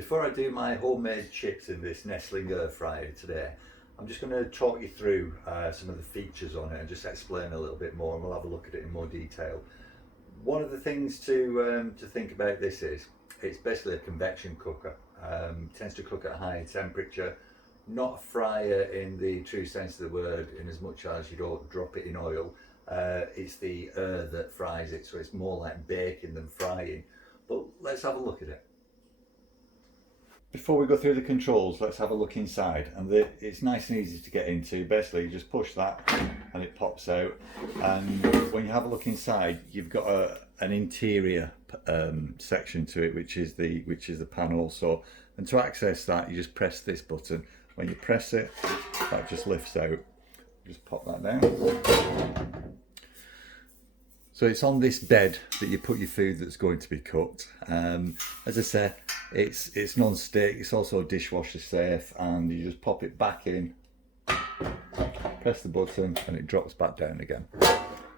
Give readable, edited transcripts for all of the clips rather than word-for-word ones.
Before I do my homemade chips in this nestling air fryer today, I'm just going to talk you through some of the features on it and just explain a little bit more, and we'll have a look at it in more detail. One of the things to think about this is it's basically a convection cooker. Tends to cook at a high temperature, not a fryer in the true sense of the word, in as much as you don't drop it in oil. It's the air that fries it, so it's more like baking than frying. But let's have a look at it. Before we go through the controls, let's have a look inside, and it's nice and easy to get into. Basically, you just push that and it pops out, and when you have a look inside, you've got an interior section to it, which is the pan also. And to access that, you just press this button. When you press it, that just lifts out. Just pop that down. So it's on this bed that you put your food that's going to be cooked. As I say, it's non-stick, it's also dishwasher safe, and you just pop it back in, press the button, and it drops back down again.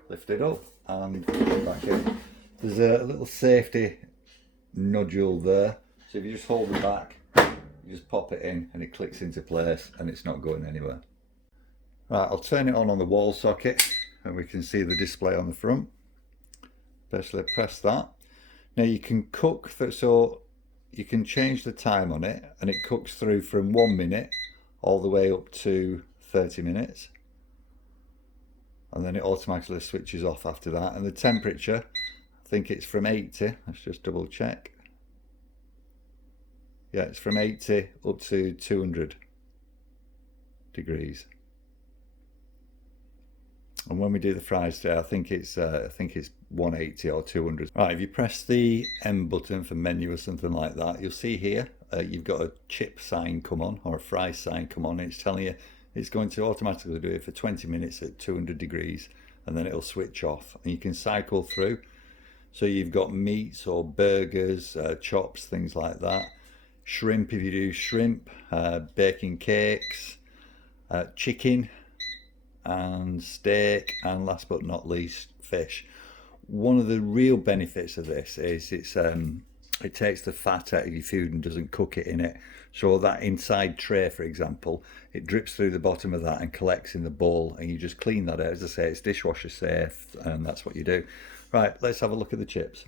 Lift it up and put it back in. There's a little safety nodule there, so if you just hold it back, you just pop it in and it clicks into place and it's not going anywhere. Right, I'll turn it on the wall socket and we can see the display on the front. Basically press that. Now you can cook, so you can change the time on it, and it cooks through from 1 minute all the way up to 30 minutes. And then it automatically switches off after that. And the temperature, I think it's from 80, let's just double check. Yeah, it's from 80 up to 200 degrees. And when we do the fries today, I think it's 180 or 200. Right, if you press the M button for menu or something like that, you'll see here you've got a chip sign come on, or a fry sign come on, and it's telling you it's going to automatically do it for 20 minutes at 200 degrees, and then it'll switch off. And you can cycle through. So you've got meats or burgers, chops, things like that. Shrimp if you do shrimp, baking cakes, chicken, and steak, and last but not least, fish. One of the real benefits of this is it takes the fat out of your food and doesn't cook it in it. So that inside tray, for example, it drips through the bottom of that and collects in the bowl, and you just clean that out. As I say, it's dishwasher safe, and that's what you do. Right, let's have a look at the chips.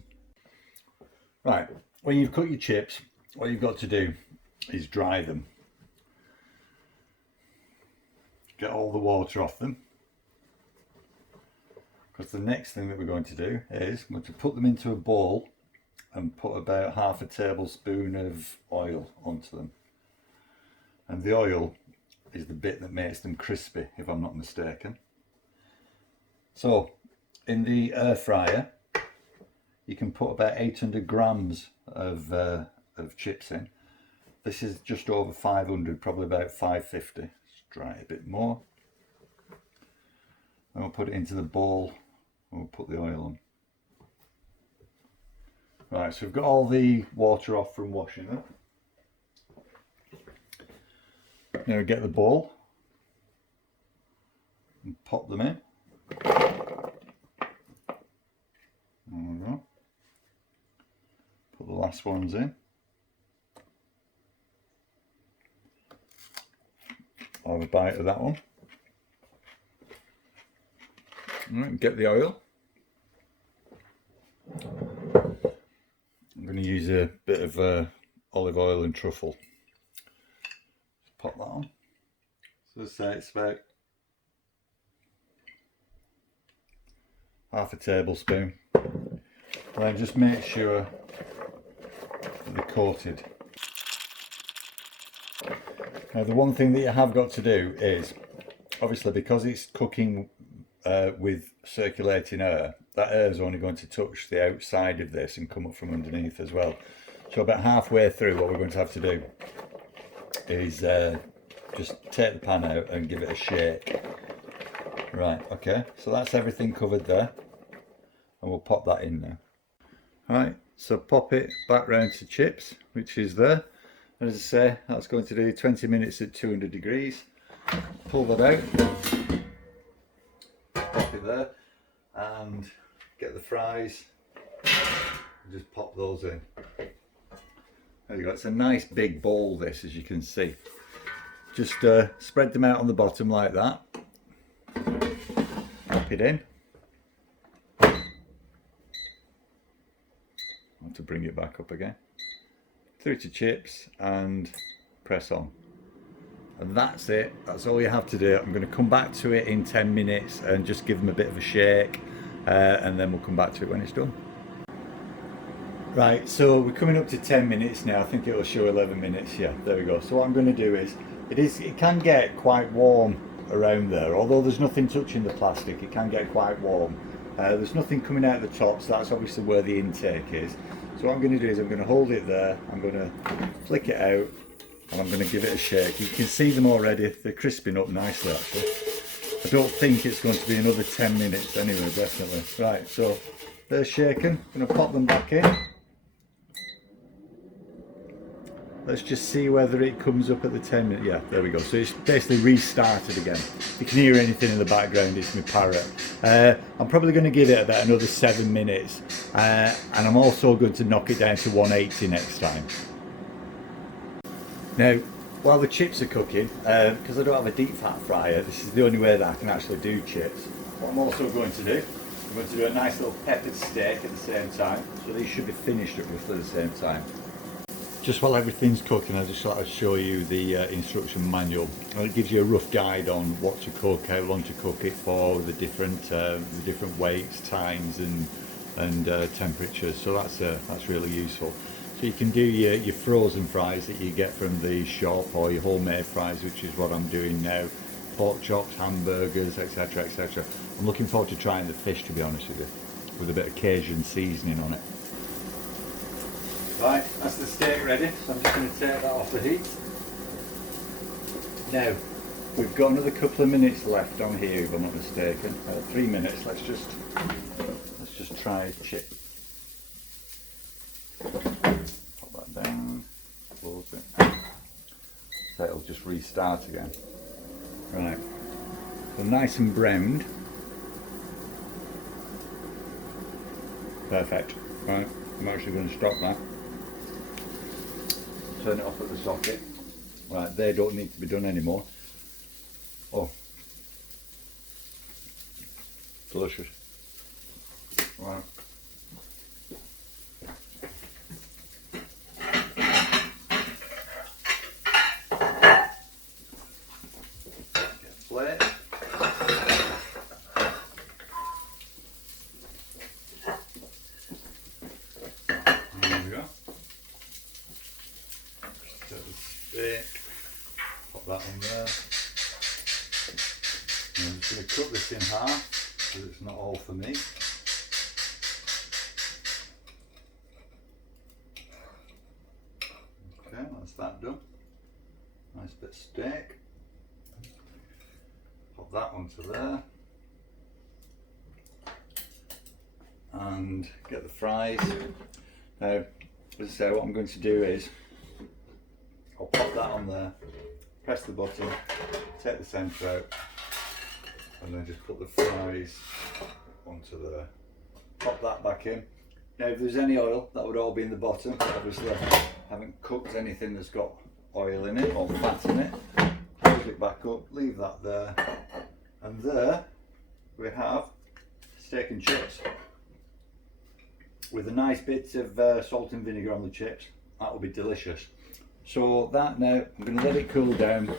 Right, when you've cut your chips, what you've got to do is dry them. Get all the water off them, because the next thing that we're going to do is we're going to put them into a bowl and put about half a tablespoon of oil onto them. And the oil is the bit that makes them crispy, if I'm not mistaken. So in the air fryer, you can put about 800 grams of chips in. This is just over 500, probably about 550. Let's dry it a bit more. And we'll put it into the bowl and we'll put the oil on. Right, so we've got all the water off from washing them. Now we get the bowl and pop them in. There we go. Put the last ones in. I'll have a bite of that one. Right, get the oil. I'm going to use a bit of olive oil and truffle. Just pop that on. So as I say, it's about half a tablespoon. And then just make sure that they're coated. Now the one thing that you have got to do is, obviously because it's cooking with circulating air, that air is only going to touch the outside of this and come up from underneath as well. So about halfway through, what we're going to have to do is just take the pan out and give it a shake. Right, okay, so that's everything covered there, and we'll pop that in now. Right, so pop it back round to chips, which is there. As I say, that's going to do 20 minutes at 200 degrees. Pull that out, pop it there, and get the fries, and just pop those in. There you go. It's a nice big ball, this, as you can see. Just spread them out on the bottom like that. Pop it in. I want to bring it back up again. Through to chips and press on. And that's it. That's all you have to do. I'm going to come back to it in 10 minutes and just give them a bit of a shake, and then we'll come back to it when it's done. Right, so we're coming up to 10 minutes now. I think it'll show 11 minutes. Yeah, there we go. So what I'm going to do is, it can get quite warm around there. Although there's nothing touching the plastic, it can get quite warm. There's nothing coming out the top, so that's obviously where the intake is. So what I'm going to do is I'm going to hold it there, I'm going to flick it out, and I'm going to give it a shake. You can see them already, they're crisping up nicely actually. I don't think it's going to be another 10 minutes anyway, definitely. Right, so they're shaken, I'm going to pop them back in. Let's just see whether it comes up at the 10 minute. Yeah, there we go. So it's basically restarted again. If you can hear anything in the background, it's my parrot. I'm probably going to give it about another 7 minutes. And I'm also going to knock it down to 180 next time. Now, while the chips are cooking, because I don't have a deep fat fryer, this is the only way that I can actually do chips. What I'm also going to do, I'm going to do a nice little peppered steak at the same time. So these should be finished at roughly the same time. Just while everything's cooking, I just thought I'd show you the instruction manual. It gives you a rough guide on what to cook, how long to cook it for, the different weights, times, and temperatures. So that's really useful. So you can do your frozen fries that you get from the shop, or your homemade fries, which is what I'm doing now. Pork chops, hamburgers, etc., etc. I'm looking forward to trying the fish, to be honest with you, with a bit of Cajun seasoning on it. Right, that's the steak ready, so I'm just going to take that off the heat. Now, we've got another couple of minutes left on here, if I'm not mistaken. 3 minutes. Let's just try chip. Pop that down, close it. So it'll just restart again. Right, so nice and browned. Perfect. Right, I'm actually going to stop that. Turn it off at the socket. Right, they don't need to be done anymore. Oh, delicious. Right. Get a plate. There we go. Steak, pop that on there. And I'm just going to cut this in half because it's not all for me. Okay, that's that done. Nice bit of steak. Pop that onto there. And get the fries. Now, as I say, what I'm going to do is I'll pop that on there, press the button, take the centre out, and then just put the fries onto there. Pop that back in. Now if there's any oil, that would all be in the bottom. Obviously I haven't cooked anything that's got oil in it or fat in it. Close it back up, leave that there, and there we have steak and chips with a nice bit of salt and vinegar on the chips. That will be delicious. So that now, I'm going to let it cool down.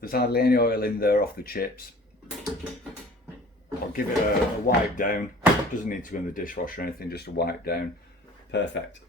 There's hardly any oil in there off the chips. I'll give it a wipe down. It doesn't need to go in the dishwasher or anything, just a wipe down. Perfect.